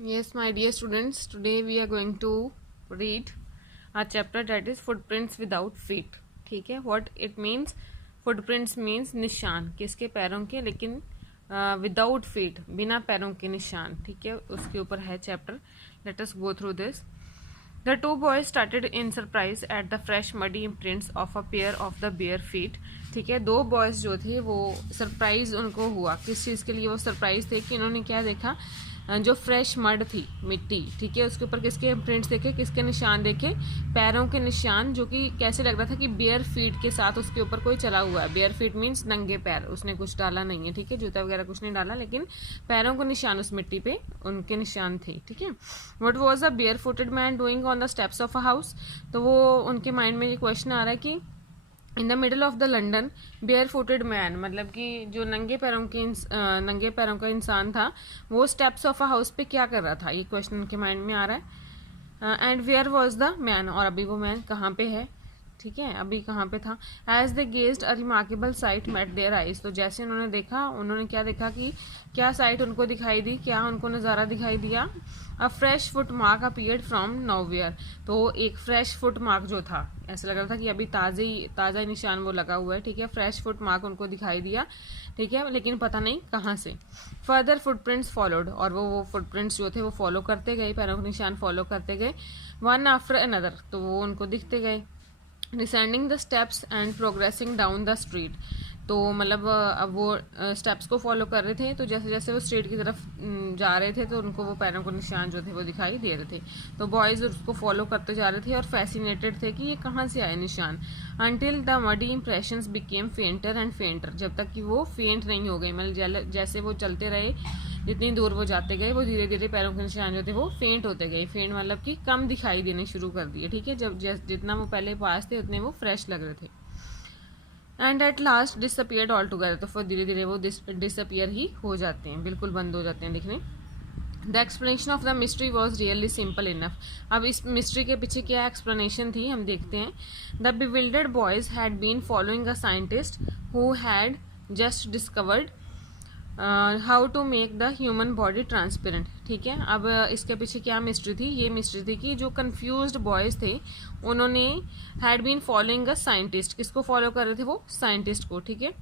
Yes, my dear students, today we are going to read a chapter that is footprints without feet. ठीक है, what it means? Footprints means निशान, किसके पैरों के, लेकिन without feet, बिना पैरों के निशान. ठीक है, उसके ऊपर है chapter. Let us go through this. The two boys started in surprise at the fresh muddy imprints of a pair of the bare feet. ठीक है, दो बॉयज जो थे वो सरप्राइज उनको हुआ. किस चीज़ के लिए वो सरप्राइज थे कि उन्होंने क्या देखा, जो फ्रेश मड थी, मिट्टी. ठीक है, उसके ऊपर किसके प्रिंट्स देखे, किसके निशान देखे, पैरों के निशान, जो कि कैसे लग रहा था कि बेयर फीट के साथ उसके ऊपर कोई चला हुआ है. बेयर फीट मीन्स नंगे पैर, उसने कुछ डाला नहीं है. ठीक है, जूता वगैरह कुछ नहीं डाला, लेकिन पैरों को निशान उस मिट्टी पे उनके निशान थे. ठीक है, what was a bare footed man doing on the steps of a house. तो वो उनके माइंड में ये क्वेश्चन आ रहा है कि in the middle of the London bare footed man, मतलब कि जो नंगे पैरों का इंसान था, वो स्टेप्स ऑफ अ हाउस पे क्या कर रहा था, ये क्वेश्चन उनके माइंड में आ रहा है. And where was the man, और अभी वो मैन कहाँ पे है. ठीक है, अभी कहाँ पे था. As they gazed a remarkable sight met their eyes. तो जैसे उन्होंने देखा, उन्होंने क्या देखा कि क्या साइट उनको दिखाई दी, क्या उनको नज़ारा दिखाई दिया. अ fresh foot mark appeared from nowhere. तो एक फ्रेश फुट मार्क जो था, ऐसा लग रहा था कि अभी ताज़ा निशान वो लगा हुआ है. ठीक है, फ्रेश फुट मार्क उनको दिखाई दिया. ठीक है, लेकिन पता नहीं कहाँ से. फर्दर फुटप्रिंट्स फॉलोड, और वो फुटप्रिंट्स जो थे वो फॉलो करते गए, पैरों के निशान फॉलो करते गए, वन आफ्टर अनदर. तो वो उनको दिखते गए. Descending the steps and progressing down the street. तो मतलब अब वो स्टेप्स को फॉलो कर रहे थे, तो जैसे जैसे वो स्ट्रीट की तरफ जा रहे थे तो उनको वो पैरों को निशान जो थे वो दिखाई दे रहे थे. तो बॉयज़ उसको फॉलो करते जा रहे थे और फैसिनेटेड थे कि ये कहाँ से आए निशान. Until the muddy impressions became फेंटर and फेंटर. जब तक कि वो फेंट नहीं हो गई, मतलब जैसे वो चलते रहे, जितनी दूर वो जाते गए, वो धीरे धीरे पैरों के निशान जो थे वो फेंट होते गए. फेंट मतलब कि कम दिखाई देने शुरू कर दिए. ठीक है, जब जितना वो पहले पास थे उतने वो फ्रेश लग रहे थे. And at last disappeared all together. तो फिर धीरे धीरे वो डिसअपियर ही हो जाते हैं, बिल्कुल बंद हो जाते हैं दिखने. The explanation of the mystery was really simple enough. अब इस मिस्ट्री के पीछे क्या एक्सप्लेनेशन थी हम देखते हैं. The bewildered boys had been following a scientist who had just discovered how to make the human body transparent. ठीक है, अब इसके पीछे क्या मिस्ट्री थी. ये मिस्ट्री थी कि जो कंफ्यूज्ड बॉयज थे उन्होंने had been following a scientist. किसको फॉलो कर रहे थे वो, साइंटिस्ट को. ठीक है,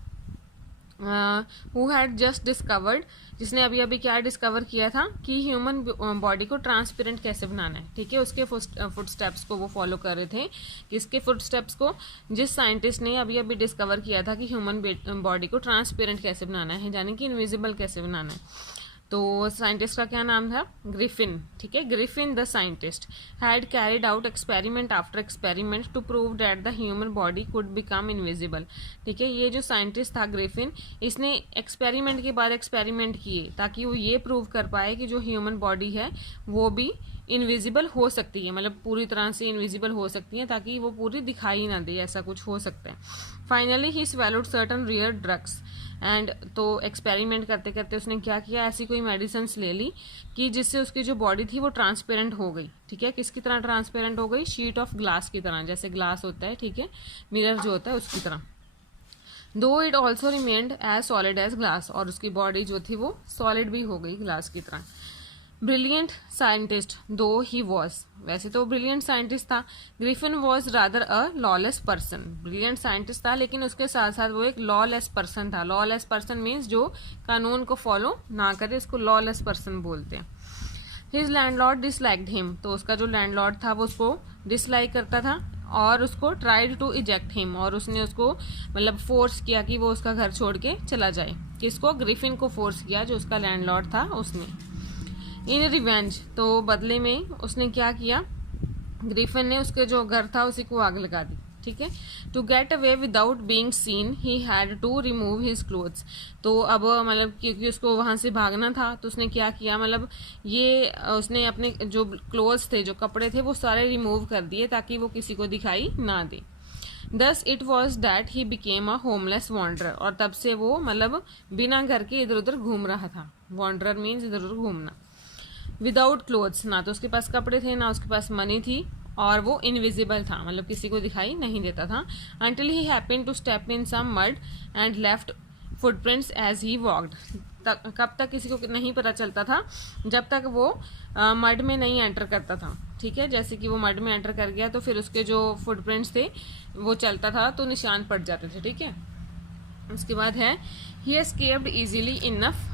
हु हैड जस्ट डिस्कवर्ड, जिसने अभी अभी क्या डिस्कवर किया था कि ह्यूमन बॉडी को ट्रांसपेरेंट कैसे बनाना है. ठीक है, उसके फुट स्टेप्स को वो फॉलो कर रहे थे. किसके फुट स्टेप्स को, जिस साइंटिस्ट ने अभी अभी डिस्कवर किया था कि ह्यूमन बॉडी को ट्रांसपेरेंट कैसे बनाना है, यानी कि इनविजिबल कैसे बनाना है. तो साइंटिस्ट का क्या नाम था, ग्रिफिन. ठीक है, Griffin the scientist had carried out experiment after experiment to prove that the human body could become invisible. ठीक है, ये जो साइंटिस्ट था ग्रिफिन, इसने एक्सपेरिमेंट के बाद एक्सपेरिमेंट किए ताकि वो ये प्रूव कर पाए कि जो ह्यूमन बॉडी है वो भी इनविजिबल हो सकती है, मतलब पूरी तरह से इनविजिबल हो सकती है, ताकि वो पूरी दिखाई ना दे, ऐसा कुछ हो सकता है. Finally he swallowed certain rear drugs and. तो एक्सपेरिमेंट करते करते उसने क्या किया, ऐसी कोई मेडिसिन ले ली कि जिससे उसकी जो बॉडी थी वो ट्रांसपेरेंट हो गई. ठीक है, किसकी तरह ट्रांसपेरेंट हो गई, शीट ऑफ ग्लास की तरह, जैसे ग्लास होता है. ठीक है, मिरर जो होता है उसकी तरह. Though it also remained as solid as glass. और उसकी बॉडी जो थी वो सॉलिड भी हो गई ग्लास की तरह. ब्रिलियंट साइंटिस्ट दो ही वॉज, वैसे तो ब्रिलियंट साइंटिस्ट था. Griffin was rather a lawless person. Brilliant scientist था लेकिन उसके साथ साथ वो एक लॉलेस पर्सन था. लॉलेस पर्सन मीन्स जो कानून को फॉलो ना करे, उसको लॉलेस पर्सन बोलते हैं. His landlord disliked him. तो उसका जो लैंडलॉर्ड था वो उसको डिसलाइक करता था और उसको ट्राइड टू इजेक्ट हिम. और उसने उसको मतलब फोर्स किया कि वो उसका घर छोड़ के चला जाए. किसको, ग्रिफिन को फोर्स किया, जो उसका लैंडलॉर्ड था उसने. इन रिवेंज, तो बदले में उसने क्या किया, ग्रिफिन ने उसके जो घर था उसी को आग लगा दी. ठीक है, to get away without being seen he had to remove his clothes. तो अब मतलब क्योंकि उसको वहां से भागना था तो उसने क्या किया, मतलब ये उसने अपने जो क्लोथ्स थे, जो कपड़े थे, वो सारे रिमूव कर दिए ताकि वो किसी को दिखाई ना दे. Thus it was that he became a homeless wanderer. और तब से वो मतलब बिना घर के इधर उधर घूम रहा था. वॉन्डरर मीन्स इधर उधर घूमना. विदाउट क्लोथ्स, ना तो उसके पास कपड़े थे ना उसके पास मनी थी, और वो इनविजिबल था, मतलब किसी को दिखाई नहीं देता था. Until he happened to step in some mud and left footprints as he walked. कब तक किसी को नहीं पता चलता था, जब तक वो मड में नहीं एंटर करता था, ठीक है। जैसे कि वो मड में एंटर कर गया तो फिर उसके जो फुटप्रिंट्स थे वो चलता था तो निशान पड़ जाते थे, ठीक है। उसके बाद है he escaped easily enough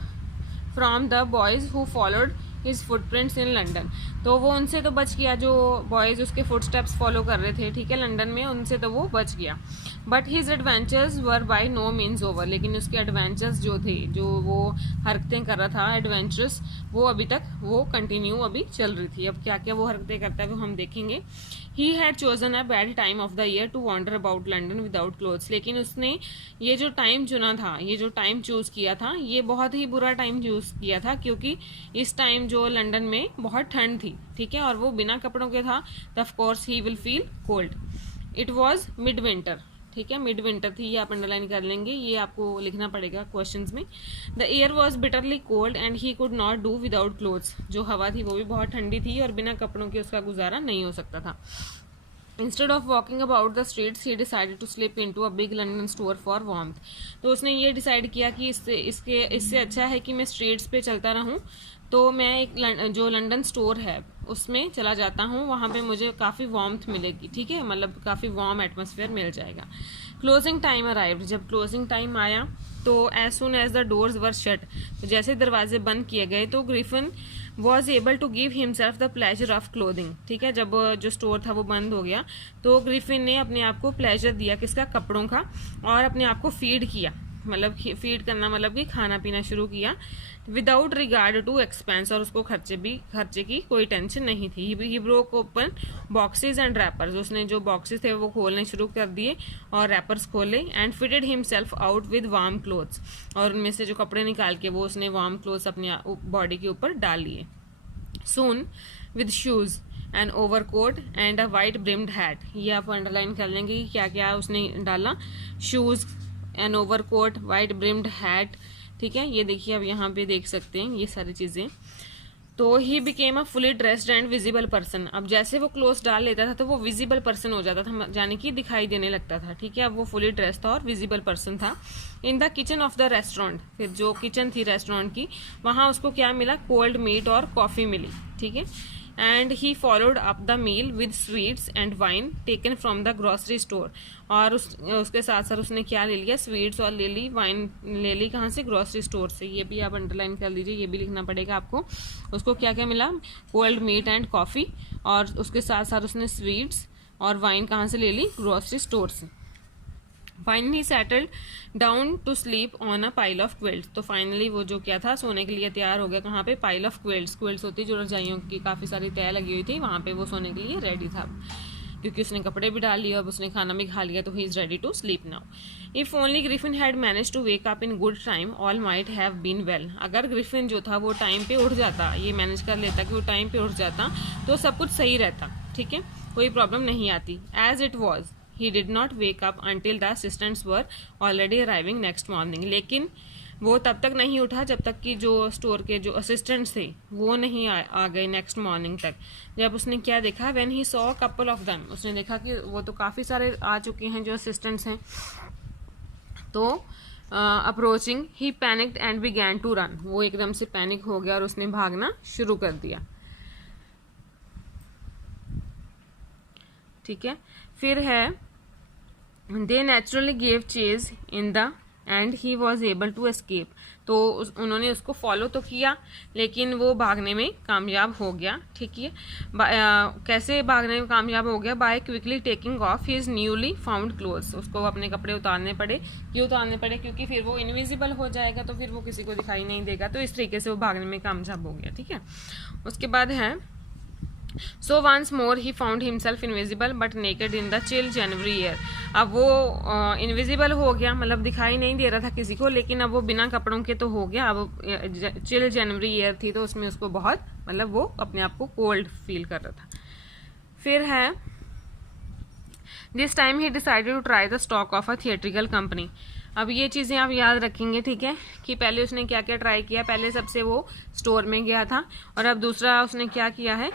from the boys who followed his footprints in London. तो वो उनसे तो बच गया, जो बॉयज उसके फुटस्टेप्स फॉलो कर रहे थे, ठीक है, लंदन में, उनसे तो वो बच गया। But his adventures were by no means over. लेकिन उसके एडवेंचर्स जो थे, जो वो हरकतें कर रहा था एडवेंचरस, वो अभी तक वो कंटिन्यू अभी चल रही थी। अब क्या क्या वो हरकतें करता है वो हम देखेंगे। He had chosen a bad time of the year to wander about London without clothes. लेकिन उसने ये जो टाइम चुना था, ये जो टाइम चूज किया था, ये बहुत ही बुरा टाइम चूज किया था, क्योंकि इस टाइम जो लंदन में बहुत ठंड थी, ठीक है, और वो बिना कपड़ों के था, तो of course he will feel cold. It was mid winter, ठीक है, मिड विंटर थी, ये आप अंडरलाइन कर लेंगे, ये आपको लिखना पड़ेगा क्वेश्चंस में। The air was bitterly cold and he could not do without clothes. जो हवा थी वो भी बहुत ठंडी थी और बिना कपड़ों के उसका गुजारा नहीं हो सकता था। Instead of walking about the streets, he decided to slip into a big London store for warmth. तो उसने ये डिसाइड किया कि इससे अच्छा है कि मैं स्ट्रीट्स पे चलता रहूं, तो मैं एक जो लंदन स्टोर है उसमें चला जाता हूँ, वहाँ पे मुझे काफ़ी वार्मथ मिलेगी, ठीक है, मतलब काफ़ी वार्म एटमॉस्फेयर मिल जाएगा। Closing time arrived. जब क्लोजिंग टाइम आया तो as soon as the doors were shut, तो जैसे दरवाजे बंद किए गए तो Griffin was able to give himself the pleasure of clothing, ठीक है। जब जो स्टोर था वो बंद हो गया तो ग्रिफिन ने अपने आप को प्लेजर दिया, किसका, कपड़ों का, और अपने आप को फीड किया, मतलब फीड करना मतलब कि खाना पीना शुरू किया, विदाउट रिगार्ड टू एक्सपेंस, और उसको खर्चे की कोई टेंशन नहीं थी। He broke open boxes and rappers. उसने जो बॉक्सेस थे वो खोलने शुरू कर दिए और रैपर्स खोले, and fitted himself out with warm clothes, और उनमें से जो कपड़े निकाल के वो उसने वार्म क्लोथ्स अपने बॉडी के ऊपर डाल लिए। Soon with shoes and overcoat and a white brimmed hat. ये आप अंडरलाइन कर लेंगे कि क्या क्या उसने डाला। Shoes, an overcoat, white brimmed hat, ठीक है, ये देखिए अब यहाँ पे देख सकते हैं ये सारी चीजें। तो ही became a fully dressed and visible person. अब जैसे वो क्लोथ डाल लेता था तो वो विजिबल पर्सन हो जाता था, यानी कि दिखाई देने लगता था, ठीक है। अब वो फुली ड्रेस था और विजिबल पर्सन था। In the kitchen of the restaurant, फिर जो किचन थी रेस्टोरेंट की, वहां उसको क्या मिला, कोल्ड मीट और कॉफी मिली, ठीक है। And he followed up the meal with sweets and wine taken from the grocery store. और उसके साथ साथ उसने क्या ले लिया, स्वीट्स और ले ली वाइन, ले ली कहाँ से, ग्रोसरी स्टोर से। ये भी आप अंडरलाइन कर लीजिए, ये भी लिखना पड़ेगा आपको। उसको क्या क्या मिला, कोल्ड मीट एंड कॉफी, और उसके साथ साथ उसने स्वीट्स और वाइन कहाँ से ले ली, ग्रोसरी स्टोर से। Finally settled down to sleep on a pile of quilts. तो फाइनली वो जो क्या था, सोने के लिए तैयार हो गया, कहाँ पे, पाइल ऑफ क्विल्ट्स। क्विल्ट्स होती जो रजाइयों की काफ़ी सारी तय लगी हुई थी, वहाँ पे वो सोने के लिए रेडी था, क्योंकि उसने कपड़े भी डाल लिए और उसने खाना भी खा लिया, तो he is ready to sleep now. If only Griffin had manage to wake up in good time all might have been well. अगर ग्रिफिन जो था वो टाइम पे उठ जाता, ये मैनेज कर लेता कि वो टाइम पे उठ जाता, तो सब कुछ सही रहता, ठीक है, कोई प्रॉब्लम नहीं आती। As it was he did not wake up until the assistants were already arriving next morning। लेकिन वो तब तक नहीं उठा जब तक कि जो स्टोर के जो असिस्टेंट्स थे वो नहीं आ गए नेक्स्ट मॉर्निंग तक। जब उसने क्या देखा, when he saw couple of them, उसने देखा कि वो तो काफ़ी सारे आ चुके हैं जो असिस्टेंट्स हैं, तो approaching he panicked and began to run. वो एकदम से पैनिक हो गया और उसने भागना शुरू कर दिया, ठीक है। फिर है they naturally gave chase in the end he was able to escape. तो उन्होंने उसको फॉलो तो किया लेकिन वो भागने में कामयाब हो गया, ठीक है। कैसे भागने में कामयाब हो गया, by quickly taking off his newly found clothes. उसको अपने कपड़े उतारने पड़े, क्यों उतारने पड़े, क्योंकि फिर वो इनविजिबल हो जाएगा तो फिर वो किसी को दिखाई नहीं देगा, तो इस तरीके से वो भागने में कामयाब हो गया, ठीक है। उसके बाद है so once more he found himself invisible but naked in the chill January year. अब वो इनविजिबल हो गया, मतलब दिखाई नहीं दे रहा था किसी को, लेकिन अब वो बिना कपड़ों के तो हो गया। अब चिल जनवरी ईयर थी तो उसमें उसको बहुत, मतलब वो अपने आप को कोल्ड फील कर रहा था। फिर है this time he decided to try the stock of a theatrical company. अब ये चीज़ें आप याद रखेंगे, ठीक है, कि पहले उसने क्या क्या ट्राई किया। पहले सबसे वो स्टोर में गया था, और अब दूसरा उसने क्या किया है,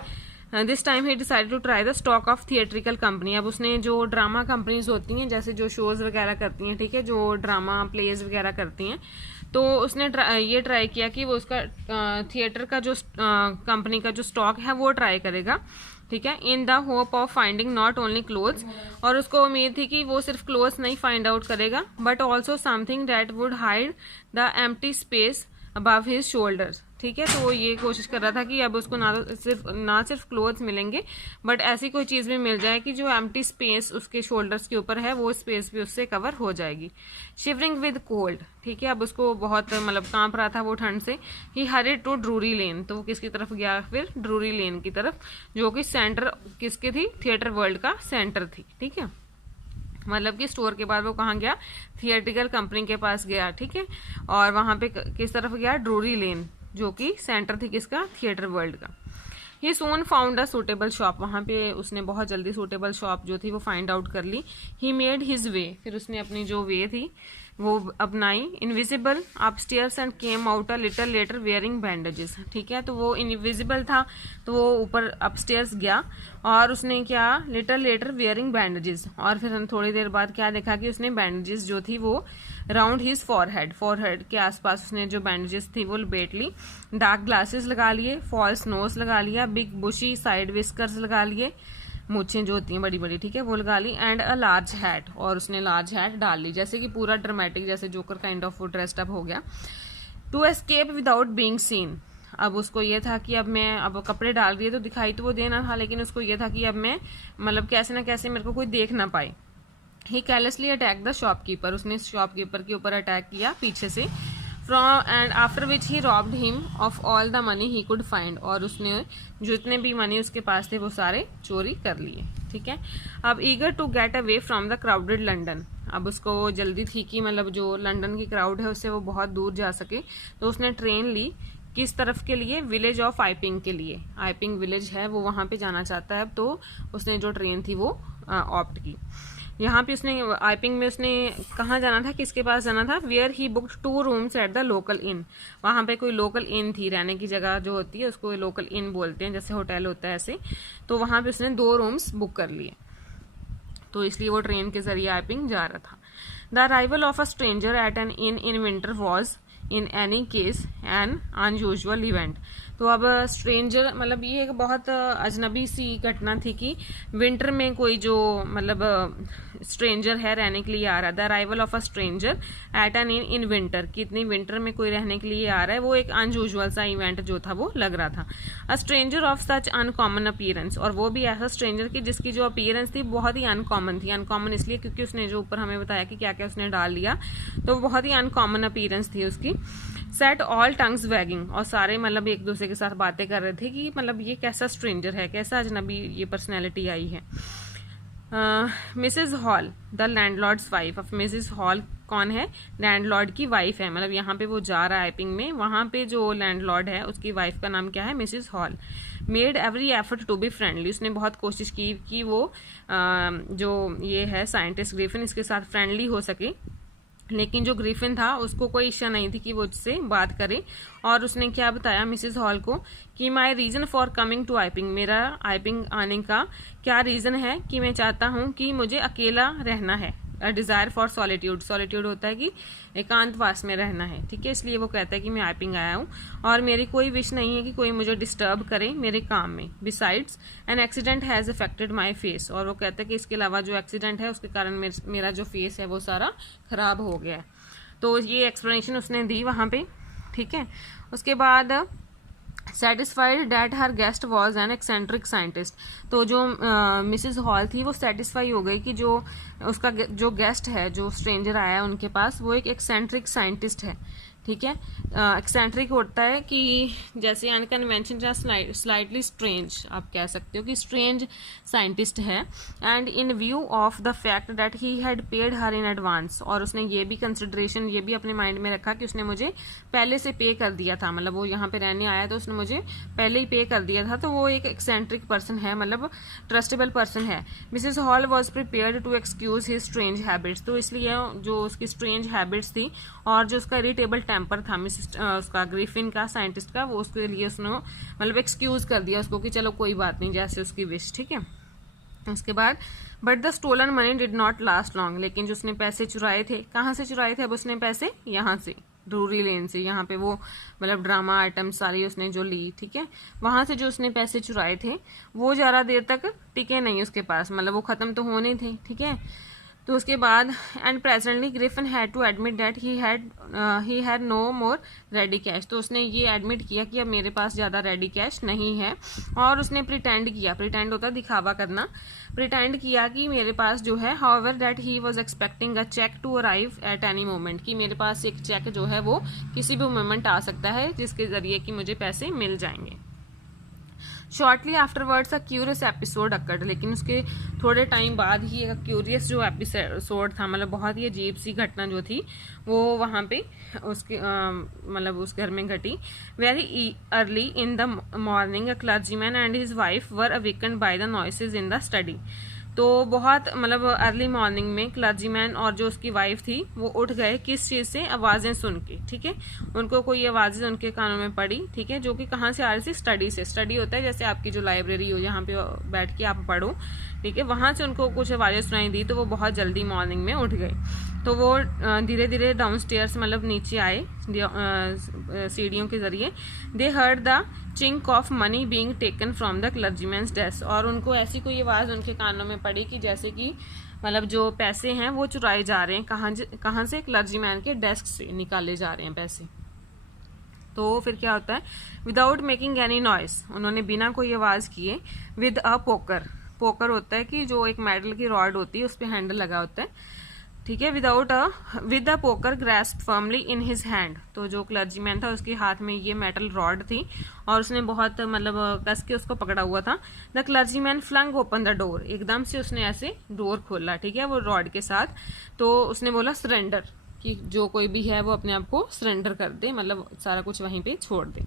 this time he decided to try the stock of theatrical company. अब उसने जो ड्रामा कंपनीज होती हैं, जैसे जो शोज वगैरह करती हैं, ठीक है, जो ड्रामा प्लेज वगैरह करती हैं, तो उसने ये ट्राई किया कि वो उसका थिएटर का जो कंपनी का जो स्टॉक है वो ट्राई करेगा, ठीक है, in the hope of finding not only clothes, और उसको उम्मीद थी कि वो सिर्फ क्लोथ्स नहीं फाइंड आउट करेगा but also something that would hide the empty space above his shoulders, ठीक है। तो वो ये कोशिश कर रहा था कि अब उसको ना सिर्फ क्लोथ्स मिलेंगे बट ऐसी कोई चीज़ भी मिल जाए कि जो एम्प्टी स्पेस उसके शोल्डर्स के ऊपर है वो स्पेस भी उससे कवर हो जाएगी। शिवरिंग विद कोल्ड, ठीक है, अब उसको बहुत मतलब कांप रहा था वो ठंड से। ही हरिड टू ड्रूरी लेन, तो वो किसकी तरफ गया फिर, ड्रूरी लेन की तरफ, जो कि सेंटर किसकी थी, थिएटर वर्ल्ड का सेंटर थी, ठीक है। मतलब कि स्टोर के बाद वो कहाँ गया, थिएट्रिकल कंपनी के पास गया, ठीक है, और वहां पे किस तरफ गया, ड्रूरी लेन, जो कि सेंटर थी किसका, थिएटर वर्ल्ड का। ही सोन फाउंड अ सूटेबल शॉप, वहां पे उसने बहुत जल्दी सूटेबल शॉप जो थी वो फाइंड आउट कर ली। ही मेड हिज वे, फिर उसने अपनी जो वे थी वो अपनाई। Invisible upstairs and came out a little letter wearing bandages, ठीक है, तो वो इनविजिबल था तो वो ऊपर अपस्टेयर्स गया और उसने क्या, लिटिल लेटर वेयरिंग बैंडेजेस, और फिर थोड़ी देर बाद क्या देखा कि उसने बैंडेजेस जो थी वो राउंड हिज फॉरहेड के आसपास उसने जो बैंडेजेस थी वो लपेट ली। डार्क ग्लासेस लगा लिए, फॉल्स नोज लगा लिया, बिग बुशी साइड विस्कर्स लगा लिए, मूछें जो होती हैं बड़ी बड़ी, ठीक है, वो लगा ली, एंड अ लार्ज हैट, और उसने लार्ज हैट डाल ली, जैसे कि पूरा ड्रामेटिक जैसे joker kind of dressed up हो गया। To escape without being seen, अब उसको ये था कि अब कपड़े डाल दिए तो दिखाई तो वो देना था, लेकिन उसको ये था कि अब मैं मतलब कैसे ना कैसे मेरे को कोई देख ना पाए। ही कैरलेसली अटैक द शॉपकीपर, उसने शॉपकीपर के ऊपर अटैक किया पीछे से। And after which he robbed him of all the money he could find, और उसने जितने भी मनी उसके पास थे वो सारे चोरी कर लिए, ठीक है। अब eager to get away from the crowded London, अब उसको जल्दी थी कि मतलब जो लंदन की क्राउड है उससे वो बहुत दूर जा सके, तो उसने ट्रेन ली, किस तरफ के लिए, विलेज ऑफ आइपिंग के लिए, आइपिंग विलेज है वो वहां पे जाना चाहता है, तो उसने जो ट्रेन थी वो ऑप्ट की। यहाँ पे उसने आइपिंग में उसने कहाँ जाना था, किसके पास जाना था, where he booked 2 rooms at the local inn, वहां पे कोई लोकल इन थी, रहने की जगह जो होती है उसको लोकल इन बोलते हैं, जैसे होटल होता है ऐसे, तो वहां पे उसने 2 रूम्स बुक कर लिए, तो इसलिए वो ट्रेन के जरिए आइपिंग जा रहा था। The arrival of a stranger at an inn winter was in any case an unusual event, तो अब स्ट्रेंजर मतलब ये एक बहुत अजनबी सी घटना थी कि विंटर में कोई जो मतलब स्ट्रेंजर है रहने के लिए आ रहा है। The arrival of a stranger at an inn winter, कितनी विंटर में कोई रहने के लिए आ रहा है, वो एक अनयूजुअल सा इवेंट जो था वो लग रहा था। A stranger of such uncommon appearance, और वो भी ऐसा स्ट्रेंजर की जिसकी जो अपीयरेंस थी बहुत ही अनकॉमन थी। अनकॉमन इसलिए क्योंकि उसने जो ऊपर हमें बताया कि क्या क्या उसने डाल लिया, तो बहुत ही अनकॉमन अपीयरेंस थी उसकी। सेट ऑल टंग्स वैगिंग, और सारे मतलब एक दूसरे के साथ बातें कर रहे थे कि मतलब ये कैसा स्ट्रेंजर है, कैसा अजनबी ये पर्सनैलिटी आई है। Mrs Hall the landlord's wife, अब मिसेज हॉल कौन है, लैंडलॉर्ड की वाइफ है, मतलब यहाँ पे वो जा रहा है आइपिंग में, वहां पे जो लैंडलॉर्ड है उसकी वाइफ का नाम क्या है, Mrs Hall. Made every effort to be friendly, उसने बहुत कोशिश की कि वो जो ये है साइंटिस्ट ग्रिफिन इसके साथ फ्रेंडली हो सके, लेकिन जो ग्रिफिन था उसको कोई इच्छा नहीं थी कि वो उससे बात करे, और उसने क्या बताया मिसेस हॉल को कि my reason for coming to Iping, मेरा आइपिंग आने का क्या रीजन है कि मैं चाहता हूँ कि मुझे अकेला रहना है। डिजायर फॉर सॉलिट्यूड, सॉलिट्यूड होता है कि एकांतवास में रहना है, ठीक है, इसलिए वो कहता है कि मैं आइपिंग आया हूँ और मेरी कोई विश नहीं है कि कोई मुझे डिस्टर्ब करे मेरे काम में। Besides an accident has affected my face, और वो कहता है कि इसके अलावा जो एक्सीडेंट है उसके कारण मेरा जो फेस है वो सारा खराब हो गया है। तो ये एक्सप्लेनेशन उसने दी वहां पे, ठीक है। उसके बाद satisfied that her guest was an eccentric scientist, तो जो मिसेस हॉल थी वो सेटिस्फाई हो गई कि जो उसका जो गेस्ट है, जो स्ट्रेंजर आया है उनके पास, वो एक एक्सेंट्रिक साइंटिस्ट है, ठीक है। एक्सेंट्रिक होता है कि जैसे अनकन्वेंशन या स्लाइटली स्ट्रेंज, आप कह सकते हो कि स्ट्रेंज साइंटिस्ट है। And in view of the fact that he had paid her in advance, और उसने ये भी कंसिडरेशन ये भी अपने माइंड में रखा कि उसने मुझे पहले से पे कर दिया था, मतलब वो यहाँ पे रहने आया तो उसने मुझे पहले ही पे कर दिया था, तो वो एक एक्सेंट्रिक पर्सन है, मतलब ट्रस्टेबल पर्सन है। Mrs Hall was prepared to excuse his strange habits, तो इसलिए जो उसकी स्ट्रेंज हैबिट्स थी और जो उसका इरिटेबल टेम्पर था उसका ग्रिफिन का साइंटिस्ट का, वो उसके लिए उसने मतलब एक्सक्यूज कर दिया उसको कि चलो कोई बात नहीं, जैसे उसकी विश, ठीक है। उसके बाद but the stolen money did not last long, लेकिन जो उसने पैसे चुराए थे, कहाँ से चुराए थे, अब उसने पैसे यहाँ से ड्रूरी लेन से, यहाँ पे वो मतलब ड्रामा आइटम सारी उसने जो ली, ठीक है, वहां से जो उसने पैसे चुराए थे वो ज़्यादा देर तक टिके नहीं उसके पास, मतलब वो ख़त्म तो होने थे, ठीक है। तो उसके बाद and presently Griffin had to admit that he had no more ready cash, तो उसने ये एडमिट किया कि अब मेरे पास ज़्यादा रेडी कैश नहीं है, और उसने प्रिटेंड किया, प्रिटेंड होता है दिखावा करना, प्रिटेंड किया कि मेरे पास जो है however that he was expecting a cheque to arrive at any moment, कि मेरे पास एक चेक जो है वो किसी भी मोमेंट आ सकता है जिसके ज़रिए कि मुझे पैसे मिल जाएंगे। Shortly afterwards a curious episode occurred, लेकिन उसके थोड़े टाइम बाद ही एक क्यूरियस जो एपिसोड था, मतलब बहुत ही अजीब सी घटना जो थी वो वहाँ पे उसके मतलब उस घर में घटी। Very early in the morning a clergyman and his wife were awakened by the noises in the study, तो बहुत मतलब अर्ली मॉर्निंग में क्लर्जीमैन और जो उसकी वाइफ थी वो उठ गए, किस चीज़ से, आवाज़ें सुन के, ठीक है, उनको कोई आवाज़ें उनके कानों में पड़ी, ठीक है, जो कि कहाँ से आ रही थी, स्टडी से। स्टडी होता है जैसे आपकी जो लाइब्रेरी हो, यहाँ पे बैठ के आप पढ़ो, ठीक है, वहाँ से उनको कुछ आवाज़ें सुनाई दी, तो वो बहुत जल्दी मॉर्निंग में उठ गए। तो वो धीरे धीरे डाउनस्टेयर्स मतलब नीचे आए सीढ़ियों के जरिए। They heard the chink of money being taken from the clergyman's desk, और उनको ऐसी कोई आवाज़ उनके कानों में पड़ी कि जैसे कि मतलब जो पैसे हैं वो चुराए जा रहे हैं, कहाँ से, क्लर्जीमैन के डेस्क से निकाले जा रहे हैं पैसे। तो फिर क्या होता है, विदाउट मेकिंग एनी नॉइस, उन्होंने बिना कोई आवाज़ किए, विद अ पोकर, पोकर होता है कि जो एक मेटल की रॉड होती है उस पर हैंडल लगा होता है, ठीक है, with a poker grasp firmly in his hand, तो जो क्लर्जीमैन था उसके हाथ में ये मेटल रॉड थी और उसने बहुत मतलब कस के उसको पकड़ा हुआ था। The clergyman flung open the door, एकदम से उसने ऐसे डोर खोला, ठीक है, वो रॉड के साथ, तो उसने बोला सरेंडर, कि जो कोई भी है वो अपने आप को सरेंडर कर दे, मतलब सारा कुछ वहीं पे छोड़ दे।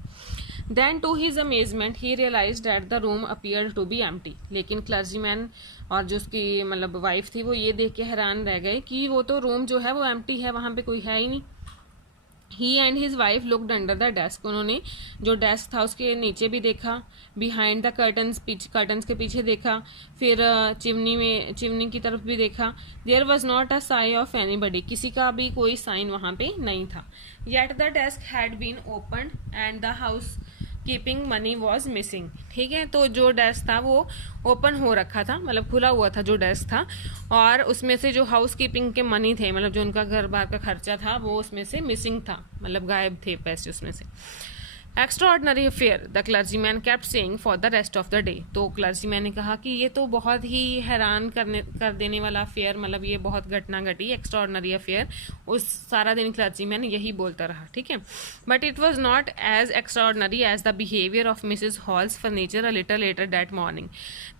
Then to his amazement he realized that the room appeared to be empty, लेकिन क्लर्जीमैन और जो उसकी मतलब वाइफ थी वो ये देख के हैरान रह गए कि वो तो रूम जो है वो एम्प्टी है, वहाँ पे कोई है ही नहीं। He and his wife looked under the desk, उन्होंने जो डेस्क था उसके नीचे भी देखा, बिहाइंड द कर्टन्स के पीछे देखा, फिर चिमनी की तरफ भी देखा। देयर वॉज नॉट अ साई ऑफ एनीबडी, किसी का भी कोई साइन वहाँ पे नहीं था। Yet the desk had been open and the housekeeping money was missing, ठीक है, तो जो डेस्क था वो ओपन हो रखा था, मतलब खुला हुआ था जो डेस्क था, और उसमें से जो हाउस कीपिंग के मनी थे, मतलब जो उनका घर बार का खर्चा था वो उसमें से मिसिंग था, मतलब गायब थे पैसे उसमें से। Extraordinary affair the clergyman kept saying for the rest of the day, तो क्लर्जीमैन ने कहा कि ये तो बहुत ही हैरान कर देने वाला अफेयर, मतलब ये बहुत घटना घटी, एक्स्ट्राऑर्डिनरी अफेयर, उस सारा दिन क्लर्जीमैन यही बोलता रहा, ठीक है। But it was not as extraordinary as the behaviour of Mrs Hall's furniture a little later that morning,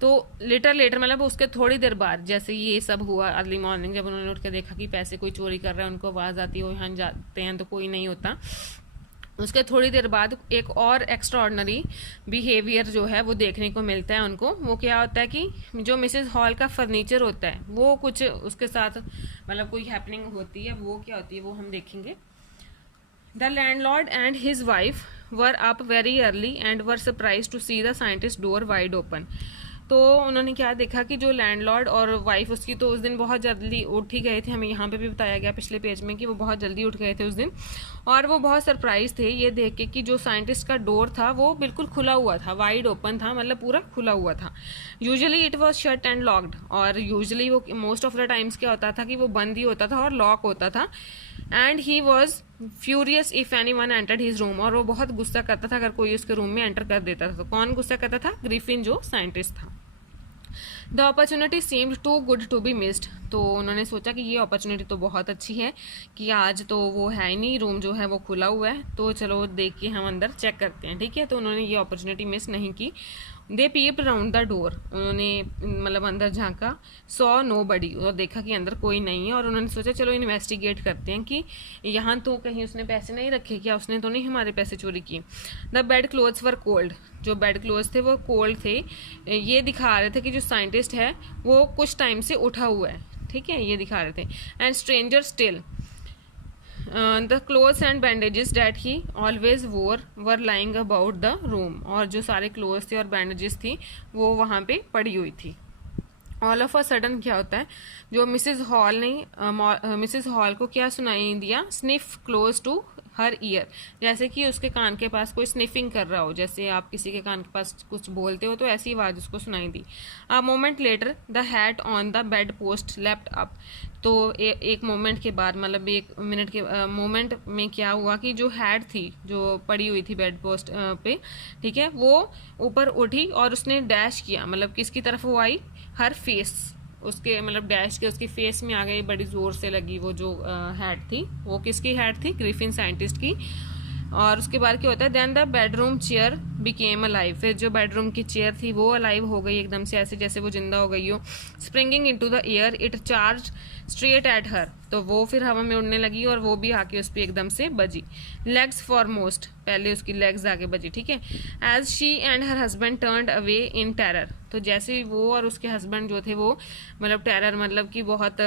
तो लिटल लेटर मतलब उसके थोड़ी देर बाद, जैसे ये सब हुआ अर्ली मॉर्निंग, जब उन्होंने उठ के देखा कि पैसे कोई चोरी कर रहा है, उनको आवाज़ आती है, वो यहाँ जाते हैं तो कोई नहीं होता, उसके थोड़ी देर बाद एक और एक्स्ट्राऑर्डिनरी बिहेवियर जो है वो देखने को मिलता है उनको। वो क्या होता है कि जो मिसेस हॉल का फर्नीचर होता है वो कुछ उसके साथ मतलब कोई हैपनिंग होती है, वो क्या होती है वो हम देखेंगे। The landlord and his wife were up very early and were surprise to see the scientist door wide open, तो उन्होंने क्या देखा कि जो लैंडलॉर्ड और वाइफ उसकी तो उस दिन बहुत जल्दी उठ ही गए थे, हमें यहाँ पे भी बताया गया पिछले पेज में कि वो बहुत जल्दी उठ गए थे उस दिन, और वो बहुत सरप्राइज थे ये देख के कि जो साइंटिस्ट का डोर था वो बिल्कुल खुला हुआ था, वाइड ओपन था, मतलब पूरा खुला हुआ था। Usually it was shut and locked, और यूजुअली वो मोस्ट ऑफ द टाइम्स क्या होता था कि वो बंद ही होता था और लॉक होता था। And he was furious if any one entered his room, और वो बहुत गुस्सा करता था अगर कोई उसके रूम में एंटर कर देता था। तो कौन गुस्सा करता था? ग्रिफिन जो साइंटिस्ट था। The opportunity seemed too good to be missed, तो उन्होंने सोचा कि ये अपॉर्चुनिटी तो बहुत अच्छी है कि आज तो वो है ही नहीं, रूम जो है वो खुला हुआ है, तो चलो देख के हम अंदर चेक करते हैं, ठीक है। तो उन्होंने ये अपॉर्चुनिटी मिस नहीं की। दे पीप्ड राउंड द डोर, उन्होंने मतलब अंदर झांका, सॉ नो बडी, और देखा कि अंदर कोई नहीं है, और उन्होंने सोचा चलो इन्वेस्टिगेट करते हैं कि यहाँ तो कहीं उसने पैसे नहीं रखे, क्या उसने तो नहीं हमारे पैसे चोरी किए। The bed clothes were cold, जो बेड क्लोथ्स थे वो कोल्ड थे, ये दिखा रहे थे कि जो साइंटिस्ट है वो कुछ टाइम से उठा हुआ है, ठीक है, ये दिखा रहे थे। And stranger still the clothes and bandages that he always wore were lying about the room, और जो सारे क्लोथ्स थे और बैंडेजेस थी वो वहाँ पे पड़ी हुई थी। ऑल ऑफ अ सडन क्या होता है, जो मिसेस हॉल ने मिसेस हॉल को क्या सुनाई दिया, sniff close to her ear, जैसे कि उसके कान के पास कोई स्निफिंग कर रहा हो, जैसे आप किसी के कान के पास कुछ बोलते हो तो ऐसी आवाज़ उसको सुनाई दी। A moment later the hat on the bedpost left up. तो एक मोमेंट के बाद, मतलब 1 मिनट के मोमेंट में क्या हुआ कि जो हैट थी, जो पड़ी हुई थी बेड पोस्ट पे, ठीक है, वो ऊपर उठी और उसने डैश किया, मतलब किसकी तरफ वो आई, हर फेस, उसके मतलब डैश के उसकी फेस में आ गई, बड़ी जोर से लगी वो जो हैट थी। वो किसकी हैट थी, ग्रिफिन साइंटिस्ट की। और उसके बाद क्या होता है, then the bedroom chair became alive. फिर जो बेडरूम की चेयर थी वो अलाइव हो गई एकदम से, ऐसे जैसे वो जिंदा हो गई हो। Springing into the air it charge straight at her. तो वो फिर हवा में उड़ने लगी और वो भी आके उस पर एकदम से बजी। लेग्स फॉरमोस्ट, पहले उसकी लेग्स आके बजी, ठीक है। As she and her husband turned away in terror. तो जैसे वो और उसके हस्बैंड जो थे वो, मतलब टेरर मतलब कि बहुत,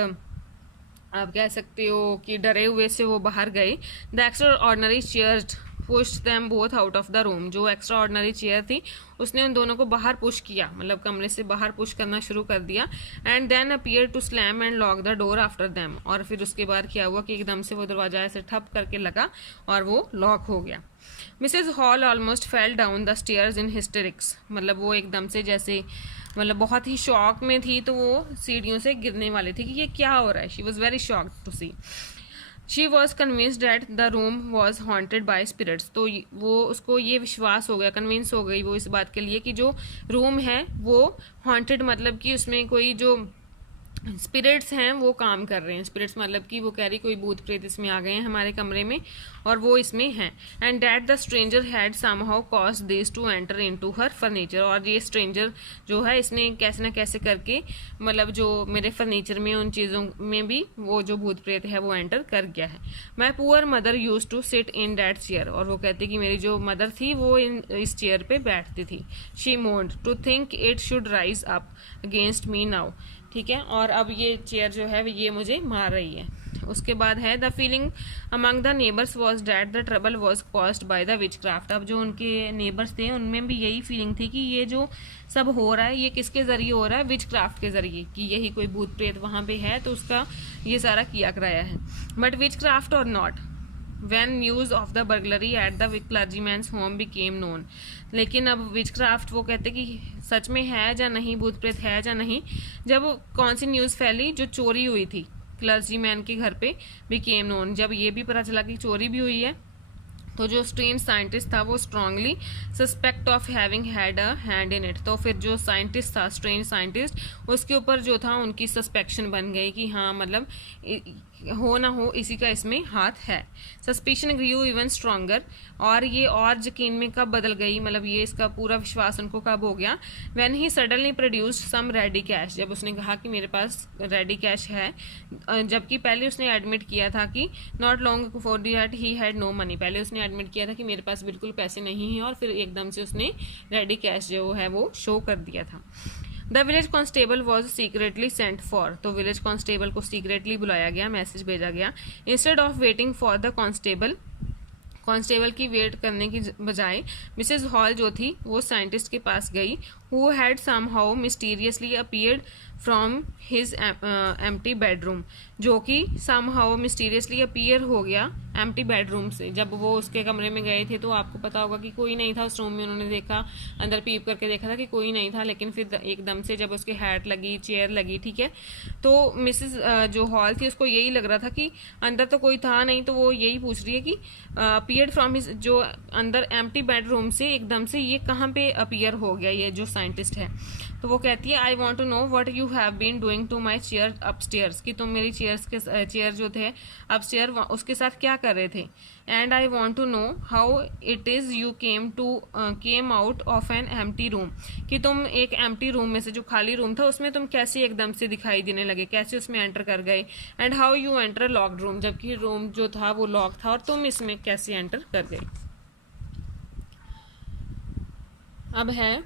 आप कह सकते हो कि डरे हुए से वो बाहर गए। The extra ordinary chair pushed them both out of the room. जो एक्स्ट्रा ऑर्डनरी चेयर थी उसने उन दोनों को बाहर पुश किया, मतलब कमरे से बाहर पुश करना शुरू कर दिया। And then appear to slam and lock the door after them. और फिर उसके बाद क्या हुआ कि एकदम से वो दरवाजा ऐसे ठप करके लगा और वो लॉक हो गया। Mrs Hall almost fell down the stairs in hysterics. मतलब वो एकदम से जैसे, मतलब बहुत ही शॉक में थी, तो वो सीढ़ियों से गिरने वाली थी कि ये क्या हो रहा है। She was very shocked to see. She was convinced that the room was haunted by spirits. तो वो, उसको ये विश्वास हो गया, कन्विंस हो गई वो इस बात के लिए कि जो रूम है वो हॉन्टेड, मतलब कि उसमें कोई जो स्पिरिट्स हैं वो काम कर रहे हैं। स्पिरिट्स मतलब कि वो कह रही कोई भूत प्रेत इसमें आ गए हैं हमारे कमरे में और वो इसमें हैं। And that the stranger had somehow caused this to enter into her furniture. और ये स्ट्रेंजर जो है इसने कैसे ना कैसे करके, मतलब जो मेरे फर्नीचर में, उन चीज़ों में भी वो जो भूत प्रेत है वो एंटर कर गया है। My poor mother use to sit in that chair. और वो कहती कि मेरी जो मदर थी वो इस चेयर पे बैठती थी। She moaned to think it should rise up against me now. ठीक है, और अब ये चेयर जो है ये मुझे मार रही है। उसके बाद है the feeling among the neighbours was that the trouble was caused by the which craft. अब जो उनके नेबर्स थे उनमें भी यही फीलिंग थी कि ये जो सब हो रहा है ये किसके जरिए हो रहा है, विच क्राफ्ट के जरिए, कि यही कोई भूत प्रेत वहाँ पे है तो उसका ये सारा किया कराया है। बट विच क्राफ्ट और not when news of the burglary at the clergyman's home became known। लेकिन अब विचक्राफ्ट वो कहते कि सच में है या नहीं, भूत प्रेत है या नहीं। जब कौन सी न्यूज़ फैली, जो चोरी हुई थी क्लर्जीमैन के घर पे, became known, जब ये भी पता चला कि चोरी भी हुई है, तो जो स्ट्रेंज साइंटिस्ट था वो strongly suspect of having had a hand in it. तो फिर जो साइंटिस्ट था, स्ट्रेंज साइंटिस्ट, उसके ऊपर जो था उनकी सस्पेक्शन बन गई कि हाँ मतलब हो ना हो इसी का इसमें हाथ है। सस्पिशन ग्रीव इवन स्ट्रॉन्गर, और ये और यकीन में कब बदल गई, मतलब ये इसका पूरा विश्वास उनको कब हो गया, when he suddenly produced some ready cash. जब उसने कहा कि मेरे पास रेडी कैश है, जबकि पहले उसने एडमिट किया था कि not long before that he had no money. पहले उसने एडमिट किया था कि मेरे पास बिल्कुल पैसे नहीं हैं, और फिर एकदम से उसने रेडी कैश जो है वो शो कर दिया था। The village constable was secretly sent for. तो विलेज कॉन्स्टेबल को सीक्रेटली बुलाया गया, मैसेज भेजा गया। Instead of waiting for the constable की वेट करने की बजाय मिसेज हॉल जो थी वो साइंटिस्ट के पास गई, who had somehow mysteriously appeared from his empty bedroom, जो कि समहाउ मिस्टीरियसली अपीयर हो गया एम्प्टी बेडरूम से। जब वो उसके कमरे में गए थे तो आपको पता होगा कि कोई नहीं था उस रूम में, उन्होंने देखा, अंदर पीप करके देखा था कि कोई नहीं था, लेकिन फिर एकदम से जब उसके हैट लगी, चेयर लगी, ठीक है, तो मिसेज जो हॉल थी उसको यही लग रहा था कि अंदर तो कोई था नहीं, तो वो यही पूछ रही है कि अपीयर्ड फ्रॉम हिज, जो अंदर एम्प्टी बेडरूम से एकदम से ये कहाँ पे अपीयर हो गया ये जो साइंटिस्ट है। तो वो कहती है I want to know what you have been doing to my chair upstairs, कि तुम मेरी चेयर जो थे अपस्टेयर उसके साथ क्या कर रहे थे। And I want to know how it is you came out of an empty room, कि तुम एक एम्प्टी रूम में से, जो खाली रूम था उसमें तुम कैसे एकदम से दिखाई देने लगे, कैसे उसमें एंटर कर गए। And how you enter locked room, जबकि रूम जो था वो लॉक था और तुम इसमें कैसे एंटर कर गए। अब है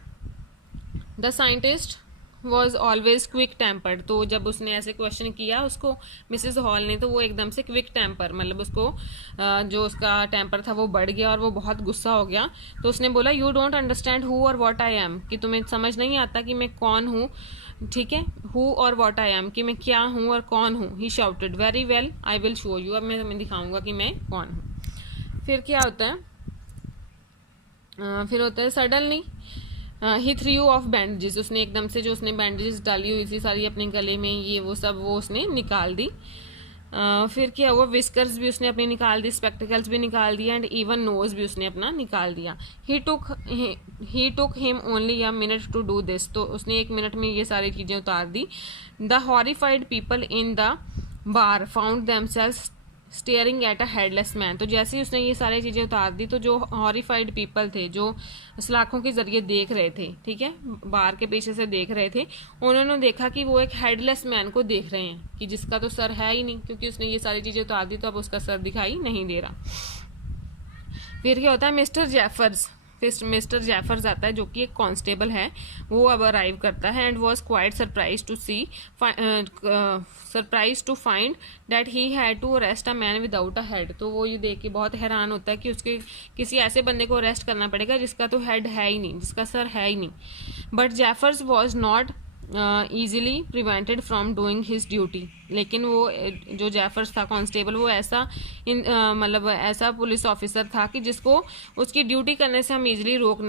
the scientist was always quick tempered. तो जब उसने ऐसे क्वेश्चन किया उसको मिसेस हॉल ने, तो वो एकदम से क्विक टेम्पर, मतलब उसको जो उसका टेम्पर था वो बढ़ गया और वो बहुत गुस्सा हो गया। तो उसने बोला यू डोंट अंडरस्टैंड हु और व्हाट आई एम, कि तुम्हें समझ नहीं आता कि मैं कौन हूँ, ठीक है, हु और व्हाट आई एम, कि मैं क्या हूँ और कौन हूँ। He shouted very well I will show you, अब मैं तुम्हें दिखाऊंगा कि मैं कौन हूँ। फिर क्या होता है, फिर होता है suddenly he threw of bandages, उसने एकदम से जो उसने बैंडेजेस डाली हुई थी सारी अपने गले में, ये वो सब वो उसने निकाल दी। फिर क्या हुआ, विस्कर्स भी उसने अपने निकाल दी, स्पेक्टिकल्स भी निकाल दिया, एंड इवन नोज भी उसने अपना निकाल दिया। He took him only a minute to do this, तो उसने 1 मिनट में ये सारी चीज़ें उतार दी। The horrified people in the bar found themselves staring at a headless man, तो जैसे ही उसने ये सारी चीज़ें उतार दी तो जो हॉरिफाइड पीपल थे, जो सलाखों के जरिए देख रहे थे, ठीक है, बार के पीछे से देख रहे थे, उन्होंने देखा कि वो एक हेडलेस मैन को देख रहे हैं, कि जिसका तो सर है ही नहीं, क्योंकि उसने ये सारी चीज़ें उतार दी तो अब उसका सर दिखाई नहीं दे रहा। फिर क्या होता है, मिस्टर जैफर्स आता है, जो कि एक कांस्टेबल है, वो अब अराइव करता है, and was quite surprise to find that he had to arrest a man without a head, तो वो ये देख के बहुत हैरान होता है कि उसके किसी ऐसे बंदे को अरेस्ट करना पड़ेगा जिसका तो हेड है ही नहीं, जिसका सर है ही नहीं। But Jaffers was not easily prevented from doing his duty, लेकिन वो जो जैफर्स था कांस्टेबल, वो ऐसा मतलब ऐसा पुलिस ऑफिसर था कि जिसको उसकी ड्यूटी करने से हम इजीली रोक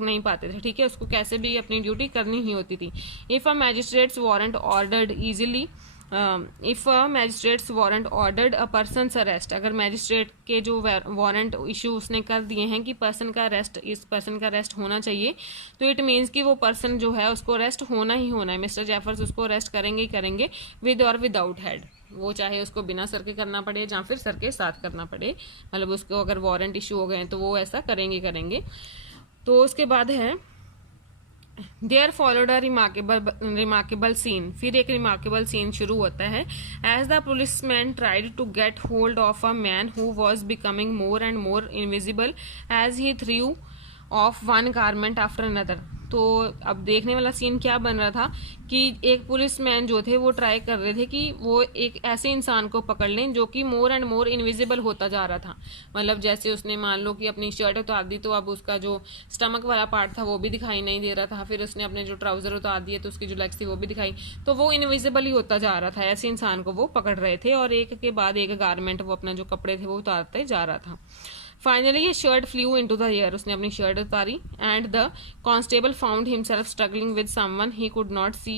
नहीं पाते थे, ठीक है, उसको कैसे भी अपनी ड्यूटी करनी ही होती थी। If a magistrates warrant ordered easily if a magistrates warrant ordered a person's arrest, अगर मैजिस्ट्रेट के जो वारंट इशू उसने कर दिए हैं कि इस पर्सन का अरेस्ट होना चाहिए, तो इट मीन्स कि वो पर्सन जो है उसको अरेस्ट होना ही होना है। मिस्टर जैफर्स उसको अरेस्ट करेंगे ही करेंगे, विद और विदाउट हेड, वो चाहे उसको बिना सर के करना पड़े या फिर सर के साथ करना पड़े, मतलब उसको अगर वारंट इशू हो गए तो वो ऐसा करेंगे। तो उसके बाद है there followed a remarkable scene, फिर एक रिमार्केबल सीन शुरू होता है। As the policeman tried to get hold of a man who was becoming more and more invisible as he threw off one garment after another, तो अब देखने वाला scene क्या बन रहा था कि एक पुलिसमैन जो थे वो ट्राई कर रहे थे कि वो एक ऐसे इंसान को पकड़ लें जो कि मोर एंड मोर इनविजिबल होता जा रहा था, मतलब जैसे उसने मान लो कि अपनी शर्ट उतार दी तो अब उसका जो स्टमक वाला पार्ट था वो भी दिखाई नहीं दे रहा था, फिर उसने अपने जो ट्राउजर उतार दिए तो उसकी जो लेग्स थी वो भी दिखाई, तो वो इनविजिबल ही होता जा रहा था, ऐसे इंसान को वो पकड़ रहे थे और एक के बाद एक गारमेंट वो अपना जो कपड़े थे वो उतारते जा रहा था। फाइनली ये shirt flew into the air, उसने अपनी शर्ट उतारी, and the constable found himself struggling with someone he could not see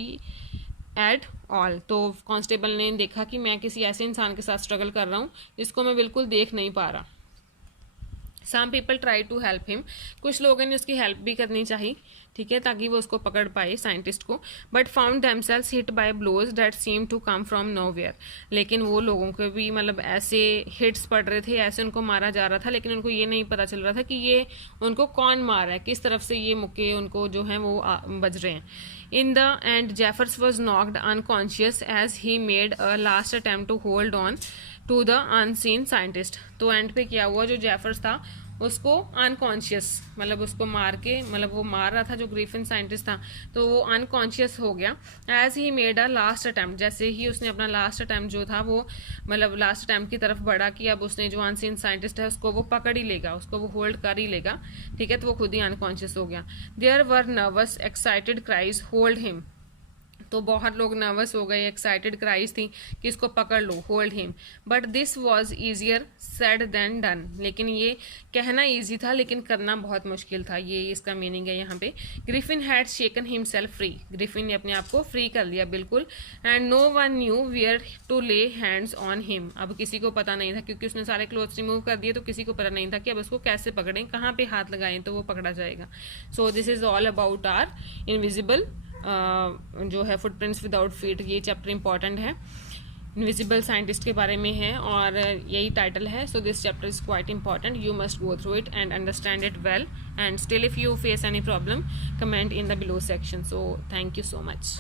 at all, तो कांस्टेबल ने देखा कि मैं किसी ऐसे इंसान के साथ स्ट्रगल कर रहा हूँ जिसको मैं बिल्कुल देख नहीं पा रहा। Some people try to help him, कुछ लोगों ने उसकी हेल्प भी करनी चाहिए, ठीक है, ताकि वो उसको पकड़ पाए साइंटिस्ट को, but found themselves hit by blows that seem to come from nowhere, लेकिन वो लोगों के भी मतलब ऐसे हिट्स पड़ रहे थे, ऐसे उनको मारा जा रहा था, लेकिन उनको ये नहीं पता चल रहा था कि ये उनको कौन मार रहा है, किस तरफ से ये मुक्के उनको जो हैं वो बज रहे हैं। In the end Jeffers was knocked unconscious as he made a last attempt to hold on to the unseen scientist, तो एंड पे क्या हुआ, जो जेफर्स था उसको अनकॉन्शियस, मतलब उसको मार के, मतलब वो मार रहा था जो ग्रिफिन साइंटिस्ट था, तो वो अनकॉन्शियस हो गया। As he made a last attempt, जैसे ही उसने अपना लास्ट अटैम्प्ट जो था वो मतलब लास्ट अटैम्प्ट की तरफ बढ़ा कि अब उसने जो अनसीन साइंटिस्ट है उसको वो पकड़ ही लेगा, उसको वो होल्ड कर ही लेगा, ठीक है, तो वो खुद ही अनकॉन्शियस हो गया। There were nervous excited cries hold him, तो बहुत लोग नर्वस हो गए, एक्साइटेड क्राइज थी कि इसको पकड़ लो, hold him, but this was easier said than done, लेकिन ये कहना ईजी था लेकिन करना बहुत मुश्किल था, ये इसका मीनिंग है यहाँ पे। Griffin had shaken himself free, ग्रिफिन ने अपने आप को फ्री कर लिया बिल्कुल, and no one knew where to lay hands on him, अब किसी को पता नहीं था क्योंकि उसने सारे क्लोथ्स रिमूव कर दिए, तो किसी को पता नहीं था कि अब उसको कैसे पकड़ें, कहाँ पे हाथ लगाएं तो वो पकड़ा जाएगा। So this is all about are invisible जो है फुटप्रिंट्स विदाउट फीट, ये चैप्टर इंपॉर्टेंट है, इनविजिबल साइंटिस्ट के बारे में है और यही टाइटल है। So this chapter is quite important, you must go through it and understand it well, and still if you face any problem comment in the below section. So thank you so much.